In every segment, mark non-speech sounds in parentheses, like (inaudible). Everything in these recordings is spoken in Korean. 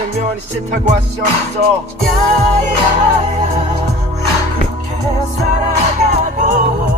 짜장면이 싫다고 하셨어. 그렇게 살아가고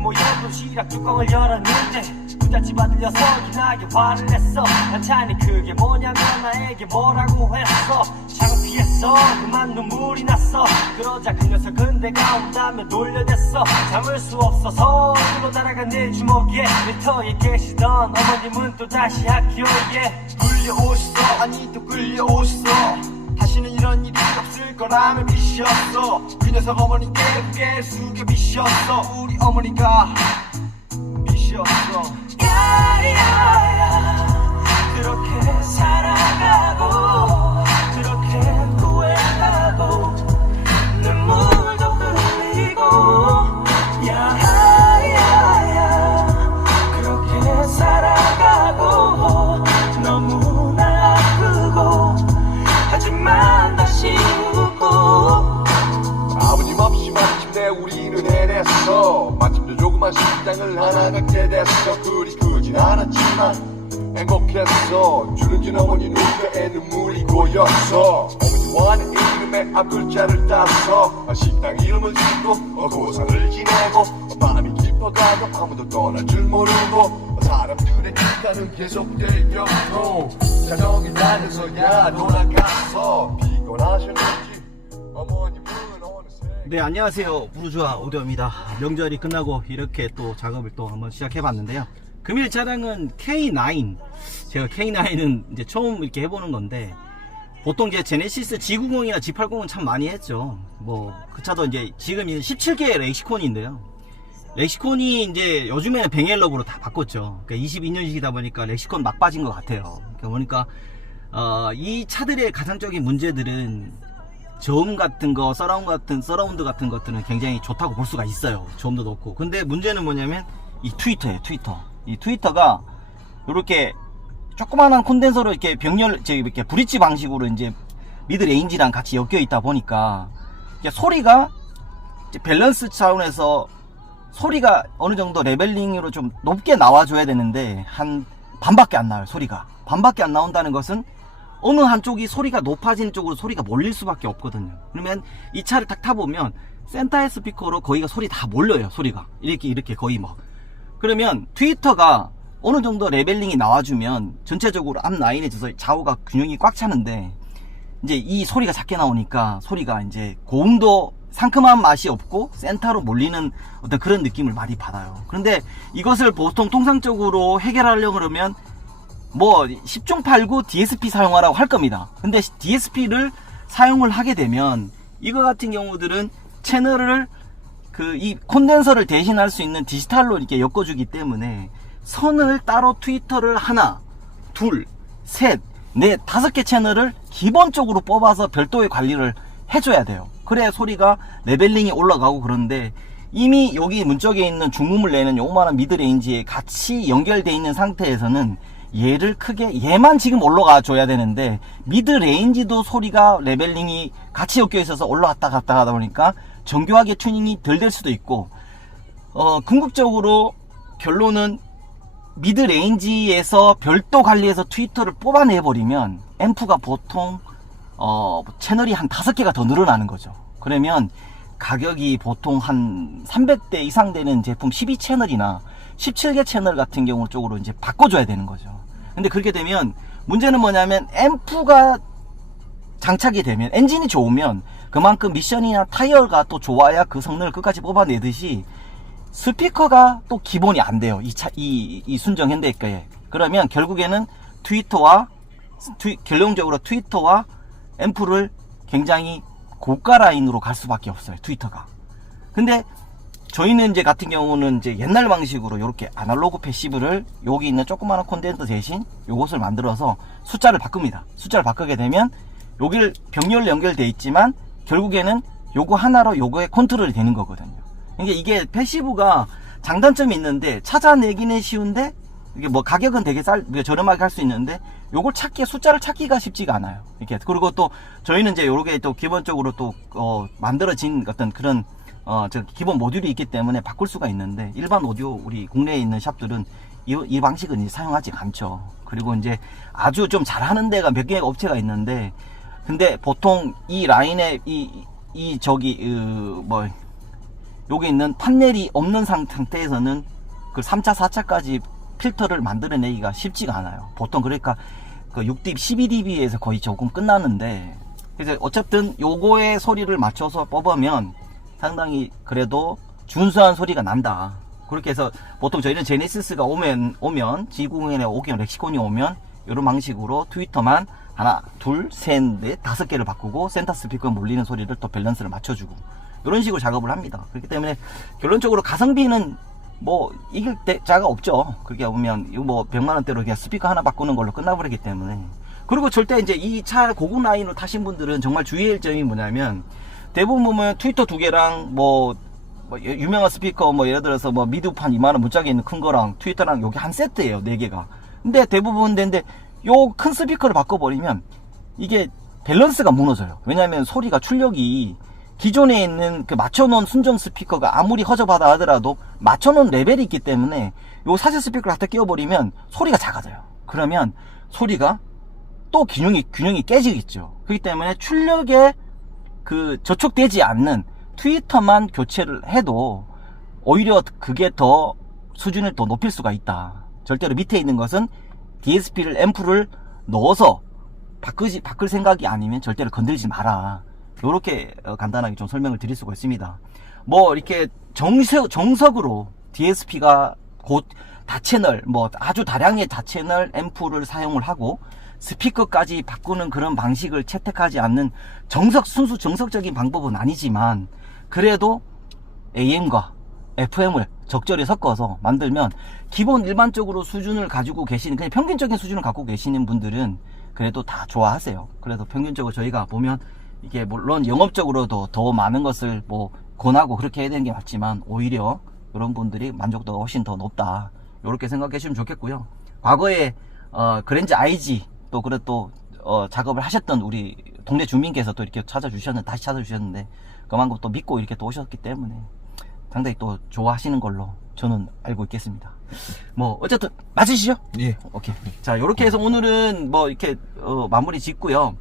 모여 도시락 뚜껑을 열었는데 부잣집 아들 녀석이 나게 화를 냈어. 난 찬이 그게 뭐냐면 나에게 뭐라고 했어. 창피했어. 그만 눈물이 났어. 그러자 그 녀석은 내가 온다며 돌려댔어. 참을 수 없어서 으로 날아간 내 주먹에 일터에 계시던 어머님은 또 다시 학교에 불려오셨어 아니 또 끌려오셨어 다시는 이런 일이 없을 거라며 미셨어. 그 녀석 어머니께 고개 숙여 미셨어. 우리 어머니가 미셨어. 야야야 그렇게 살아가 식당을 하나 갖게 됐어 그리 크진 않았지만 행복했어 주는진 어머니 눈가에 눈물이 고였어. 어머니와 내 이름의 앞글자를 따서 식당 이름을 짓고 고상을 지내고 마음이 깊어가도 아무도 떠날 줄 모르고 사람들의 일가는 계속되었고 자정이 낮에서야 돌아가서 피곤하셨는지 어느새 네 안녕하세요. 부르주아 오디오입니다. 명절이 끝나고 이렇게 또 작업을 또 한번 시작해 봤는데요. 금일 차량은 K9 제가 K9은 이제 처음 이렇게 해보는 건데 보통 이제 제네시스 G90이나 G80은 참 많이 했죠. 뭐 그 차도 이제 지금 이제 17개 렉시콘인데요. 렉시콘이 이제 요즘에는 뱅엘럽으로 다 바꿨죠. 그러니까 22년식이다 보니까 렉시콘 막 빠진 것 같아요. 그러니까 보니까 어, 이 차들의 가장적인 문제들은 저음 같은 거, 서라운드 같은, 서라운드 같은 것들은 굉장히 좋다고 볼 수가 있어요. 저음도 높고. 근데 문제는 뭐냐면, 이 트위터예요, 트위터. 이 트위터가, 이렇게, 조그마한 콘덴서로 이렇게 병렬, 저 이렇게 브릿지 방식으로 이제, 미드 레인지랑 같이 엮여 있다 보니까, 소리가, 밸런스 차원에서, 소리가 어느 정도 레벨링으로 좀 높게 나와줘야 되는데, 한 반밖에 안 나와요, 소리가. 반밖에 안 나온다는 것은, 어느 한쪽이 소리가 높아지는 쪽으로 소리가 몰릴 수밖에 없거든요. 그러면 이 차를 딱 타보면 센터의 스피커로 거기가 소리 다 몰려요. 소리가 이렇게 이렇게 거의 뭐. 그러면 트위터가 어느 정도 레벨링이 나와주면 전체적으로 앞 라인에 있어서 좌우가 균형이 꽉 차는데 이제 이 소리가 작게 나오니까 소리가 이제 고음도 상큼한 맛이 없고 센터로 몰리는 어떤 그런 느낌을 많이 받아요. 그런데 이것을 보통 통상적으로 해결하려고 그러면 뭐 10중 8구 DSP 사용하라고 할 겁니다. 근데 DSP를 사용을 하게 되면 이거 같은 경우들은 채널을 그 이 콘덴서를 대신할 수 있는 디지털로 이렇게 엮어주기 때문에 선을 따로 트위터를 하나, 둘, 셋, 넷, 다섯 개 채널을 기본적으로 뽑아서 별도의 관리를 해줘야 돼요. 그래야 소리가 레벨링이 올라가고 그런데 이미 여기 문쪽에 있는 중음을 내는 요만한 미드레인지에 같이 연결되어 있는 상태에서는 얘를 크게 얘만 지금 올라가 줘야 되는데 미드 레인지도 소리가 레벨링이 같이 엮여 있어서 올라갔다 갔다 하다 보니까 정교하게 튜닝이 덜 될 수도 있고 어 궁극적으로 결론은 미드 레인지에서 별도 관리해서 트위터를 뽑아내 버리면 앰프가 보통 어 채널이 한 다섯 개가 더 늘어나는 거죠. 그러면 가격이 보통 한 300대 이상 되는 제품 12채널이나 17개 채널 같은 경우 쪽으로 이제 바꿔줘야 되는 거죠. 근데 그렇게 되면 문제는 뭐냐면 앰프가 장착이 되면 엔진이 좋으면 그만큼 미션이나 타이어가 또 좋아야 그 성능을 끝까지 뽑아내듯이 스피커가 또 기본이 안 돼요. 이 차, 이, 이 순정 현대 거에. 그러면 결국에는 트위터와, 트위, 결론적으로 트위터와 앰프를 굉장히 고가 라인으로 갈 수밖에 없어요. 트위터가. 근데 저희는 이제 같은 경우는 이제 옛날 방식으로 이렇게 아날로그 패시브를 여기 있는 조그마한 콘덴서 대신 요것을 만들어서 숫자를 바꿉니다. 숫자를 바꾸게 되면 여기를 병렬 연결돼 있지만 결국에는 요거 하나로 요거에 컨트롤이 되는 거거든요. 그러니까 이게 패시브가 장단점이 있는데 찾아내기는 쉬운데 이게 뭐 가격은 되게 쌀 저렴하게 할 수 있는데 요걸 찾기 숫자를 찾기가 쉽지가 않아요. 이렇게 그리고 또 저희는 이제 요렇게 또 기본적으로 또 어, 만들어진 어떤 그런 어, 저 기본 모듈이 있기 때문에 바꿀 수가 있는데 일반 오디오 우리 국내에 있는 샵들은 이, 이 방식은 사용하지 않죠. 그리고 이제 아주 좀 잘하는 데가 몇 개의 업체가 있는데 근데 보통 이 라인에 이, 이 저기 그, 뭐 여기 있는 판넬이 없는 상- 상태에서는 그 3차, 4차까지 필터를 만들어내기가 쉽지가 않아요. 보통 그러니까 그 6dB, 12dB에서 거의 조금 끝나는데 그래서 어쨌든 요거의 소리를 맞춰서 뽑으면 상당히 그래도 준수한 소리가 난다. 그렇게 해서 보통 저희는 제네시스가 오면 오면 G90에 오기면 렉시콘이 오면 이런 방식으로 트위터만 하나, 둘, 셋, 넷, 다섯 개를 바꾸고 센터 스피커 몰리는 소리를 또 밸런스를 맞춰주고 이런 식으로 작업을 합니다. 그렇기 때문에 결론적으로 가성비는 뭐 이길 때 자가 없죠. 그렇게 보면 이거 뭐 100만 원대로 그냥 스피커 하나 바꾸는 걸로 끝나버리기 때문에 그리고 절대 이제 이 차 고급 라인으로 타신 분들은 정말 주의할 점이 뭐냐면 대부분 보면 트위터 두 개랑 뭐, 뭐 유- 유명한 스피커 뭐 예를 들어서 뭐 미드판 2만원 문짝에 있는 큰 거랑 트위터랑 여기 한 세트예요 네 개가. 근데 대부분 근데 요 큰 스피커를 바꿔버리면 이게 밸런스가 무너져요. 왜냐하면 소리가 출력이 기존에 있는 그 맞춰놓은 순정 스피커가 아무리 허접하다 하더라도 맞춰놓은 레벨이 있기 때문에 요 사제 스피커를 갖다 끼워버리면 소리가 작아져요. 그러면 소리가 또 균형이 균형이 깨지겠죠. 그렇기 때문에 출력에 그 저촉되지 않는 트위터만 교체를 해도 오히려 그게 더 수준을 더 높일 수가 있다. 절대로 밑에 있는 것은 DSP를 앰프를 넣어서 바꾸지 바꿀 생각이 아니면 절대로 건들지 마라. 이렇게 간단하게 좀 설명을 드릴 수가 있습니다. 뭐 이렇게 정석 정석으로 DSP가 곧 다채널 뭐 아주 다량의 다채널 앰프를 사용을 하고 스피커까지 바꾸는 그런 방식을 채택하지 않는 정석 순수 정석적인 방법은 아니지만 그래도 AM과 FM을 적절히 섞어서 만들면 기본 일반적으로 수준을 가지고 계시는 그냥 평균적인 수준을 갖고 계시는 분들은 그래도 다 좋아하세요. 그래도 평균적으로 저희가 보면 이게 물론 영업적으로도 더 많은 것을 뭐 권하고 그렇게 해야 되는 게 맞지만 오히려 이런 분들이 만족도가 훨씬 더 높다. 이렇게 생각해 주시면 좋겠고요. 과거에 어, 그랜저 IG 또 그래 또 어, 작업을 하셨던 우리 동네 주민께서 또 이렇게 찾아주셨는데 다시 찾아주셨는데 그만큼 또 믿고 이렇게 또 오셨기 때문에 상당히 또 좋아하시는 걸로 저는 알고 있겠습니다. 뭐 어쨌든 맞으시죠? 예. 오케이. 자, 요렇게 해서 오늘은 뭐 이렇게 어, 마무리 짓고요.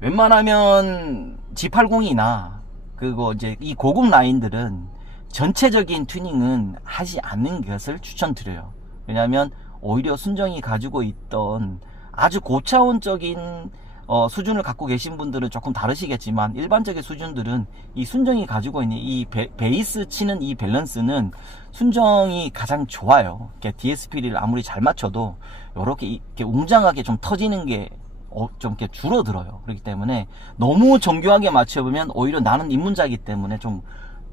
웬만하면 G80이나 그거 이제 이 고급 라인들은 전체적인 튜닝은 하지 않는 것을 추천드려요. 왜냐하면 오히려 순정이 가지고 있던 아주 고차원적인 어, 수준을 갖고 계신 분들은 조금 다르시겠지만 일반적인 수준들은 이 순정이 가지고 있는 이 베, 베이스 치는 이 밸런스는 순정이 가장 좋아요. 이렇게 DSP를 아무리 잘 맞춰도 이렇게 이렇게 웅장하게 좀 터지는 게 어, 좀 이렇게 줄어들어요. 그렇기 때문에 너무 정교하게 맞춰보면 오히려 나는 입문자이기 때문에 좀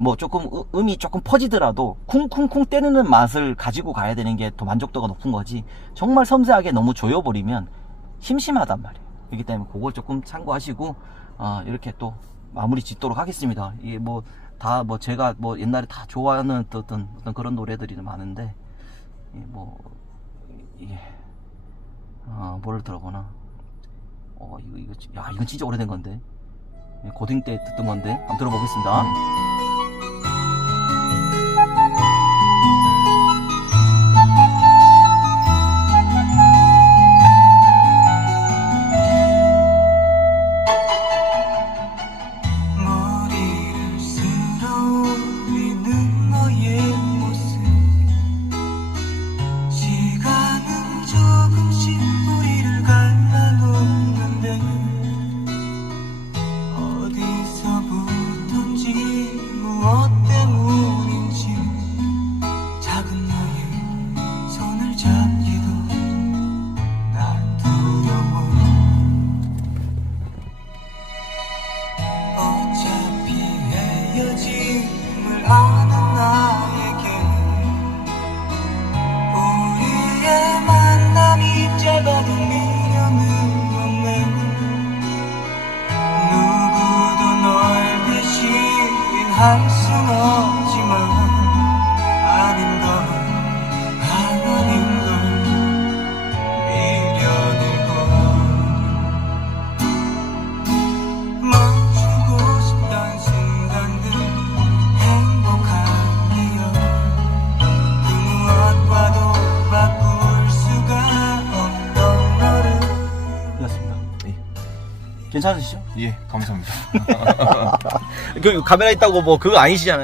뭐 조금 음- 음이 조금 퍼지더라도 쿵쿵쿵 때리는 맛을 가지고 가야 되는 게 더 만족도가 높은 거지 정말 섬세하게 너무 조여버리면 심심하단 말이에요. 그렇기 때문에 그걸 조금 참고하시고 아, 이렇게 또 마무리 짓도록 하겠습니다. 이게 뭐다뭐 제가 뭐 옛날에 다 좋아하는 어떤 어떤 그런 노래들이 많은데 이뭐 이게 아 뭐를 들어보나 어 이거 이거 지- 야 이건 진짜 오래된 건데 예, 고등 때 듣던 건데 한번 들어보겠습니다. 머 괜찮으시죠? 예, 감사합니다. (laughs) 그 카메라 있다고 뭐 그거 아니시잖아요.